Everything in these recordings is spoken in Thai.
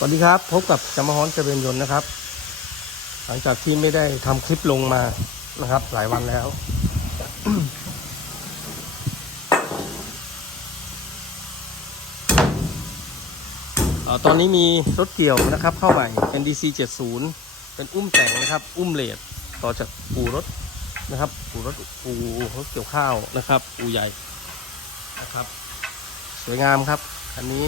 สวัสดีครับ พบกับจำมฮอนเจริญยนต์นะครับ หลังจากที่ไม่ได้ทำคลิปลงมานะครับ หลายวันแล้วออตอนนี้มีรถเกี่ยวนะครับ เข้าใหม่ NDC 70 เป็นอุ้มแต่งนะครับ อุ้มเลดต่อจากปูรถนะครับปูรถปูรถเกี่ยวข้าวนะครับปูใหญ่นะครับ สวยงามครับ อันนี้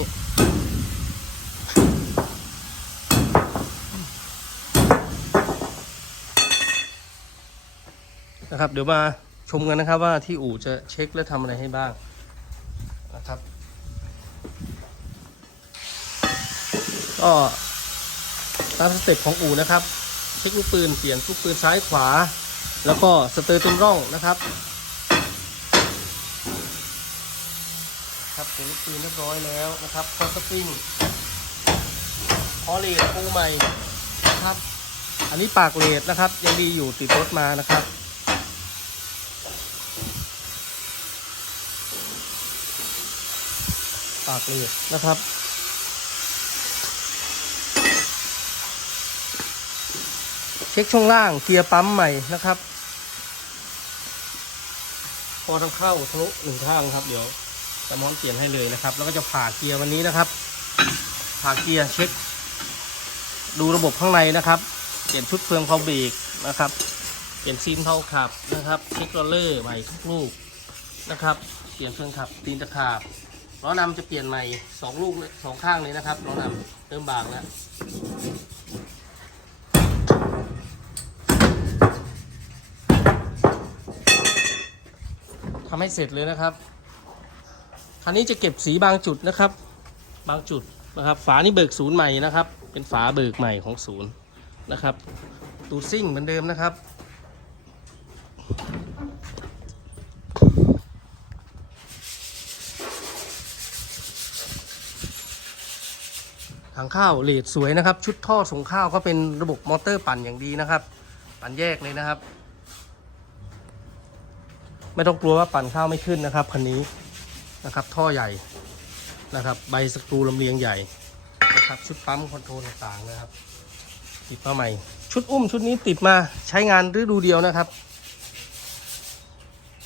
นะครับ เดี๋ยวมาชมกันนะครับว่าที่อู่จะเช็คและทำอะไรให้บ้างนะครับก็ตามสเต็ปของอู่นะครับ เช็คลูกปืนเปลี่ยนลูกปืนซ้ายขวา แล้วก็สเตอร์เต็มร่องนะครับครับเปลี่ยนลูกปืนเรียบร้อยแล้วนะครับคอสปริงคอเลดปูใหม่นะครับ อันนี้ปากเลดนะครับ ยังดีอยู่ติดรถมานะครับ ปากเลดนะครับ เช็คช่วงล่างเกียร์ปั๊มใหม่นะครับ พอทำเข้าทะลุหนึ่งข้างครับ เดี๋ยวจะม้อนเปลี่ยนให้เลยนะครับ แล้วก็จะผ่าเกียร์วันนี้นะครับ ผ่าเกียร์เช็ค ดูระบบข้างในนะครับ เปลี่ยนชุดเฟืองเพาเบรกนะครับ เปลี่ยนซีนเผาขับนะครับเช็คโรลเลอร์ใหม่ทุกลูกนะครับ เปลี่ยนเฟืองขับตีนตะขาบ ล้อนำจะเปลี่ยนใหม่สองลูกเลยสองข้างเลยนะครับล้อนำเริ่มบางแล้วทำให้เสร็จเลยนะครับคันนี้จะเก็บสีบางจุดนะครับ บางจุดนะครับ ฝานี่เบิกศูนย์ใหม่นะครับ เป็นฝาเบิกใหม่ของศูนย์นะครับ ตูซิ่งเหมือนเดิมนะครับ ถังข้าวเลดสวยนะครับ ชุดท่อส่งข้าวก็เป็นระบบมอเตอร์ปั่นอย่างดีนะครับ ปั่นแยกเลยนะครับ ไม่ต้องกลัวว่าปั่นข้าวไม่ขึ้นนะครับคันนี้นะครับ ท่อใหญ่นะครับ ใบสกรูลำเลียงใหญ่นะครับ ชุดปั๊มคอนโทรลต่างๆนะครับ ติดมาใหม่ ชุดอุ้มชุดนี้ติดมาใช้งานฤดูเดียวนะครับ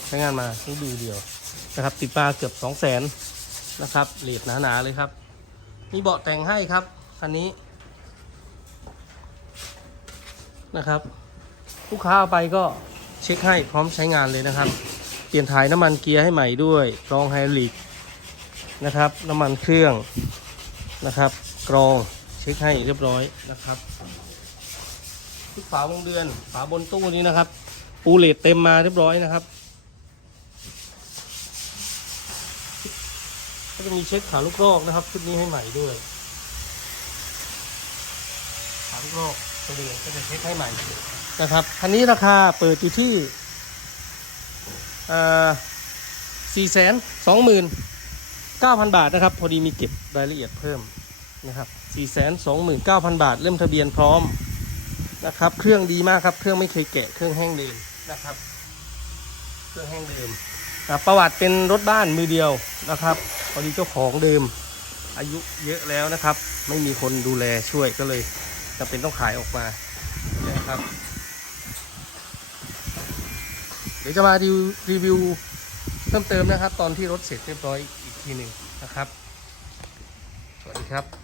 ใช้งานมาฤดูเดียวนะครับ ติดมาเกือบสองแสนนะครับเลดหนาๆเลยครับ มีเบาะแต่งให้ครับคันนี้นะครับ ลูกค้าเอาไปก็เช็คให้พร้อมใช้งานเลยนะครับ เปลี่ยนถ่ายน้ำมันเกียร์ให้ใหม่ด้วยกรองไฮดรอลิกนะครับ น้ำมันเครื่องนะครับ กรองเช็คให้เรียบร้อยนะครับทุกฝาวงเดือนฝาบนตู้นี้นะครับ ปูเลตเต็มมาเรียบร้อยนะครับ จะมีเช็คขาลูกรอกนะครับชุดนี้ให้ใหม่ด้วยขาลูกรอกตัวเดียวก็จะเช็คให้ใหม่นะครับคันนี้ราคาเปิดอยู่ที่สี่แสนสองหมื่นเก้าพันบาทนะครับ พอดีมีเก็บรายละเอียดเพิ่มนะครับสี่แสนสองหมื่นเก้าพันบาท เริ่มทะเบียนพร้อมนะครับ เครื่องดีมากครับ เครื่องไม่เคยแกะ เครื่องแห้งเดิมนะครับ เครื่องแห้งเดิม อะประวัติเป็นรถบ้านมือเดียวนะครับพอดีเจ้าของเดิมอายุเยอะแล้วนะครับ ไม่มีคนดูแลช่วยก็เลยจำเป็นต้องขายออกมานะครับ เดี๋ยวจะมารีวิวเพิ่มเติมนะครับ ตอนที่รถเสร็จเรียบร้อยอีกทีหนึ่งนะครับ สวัสดีครับ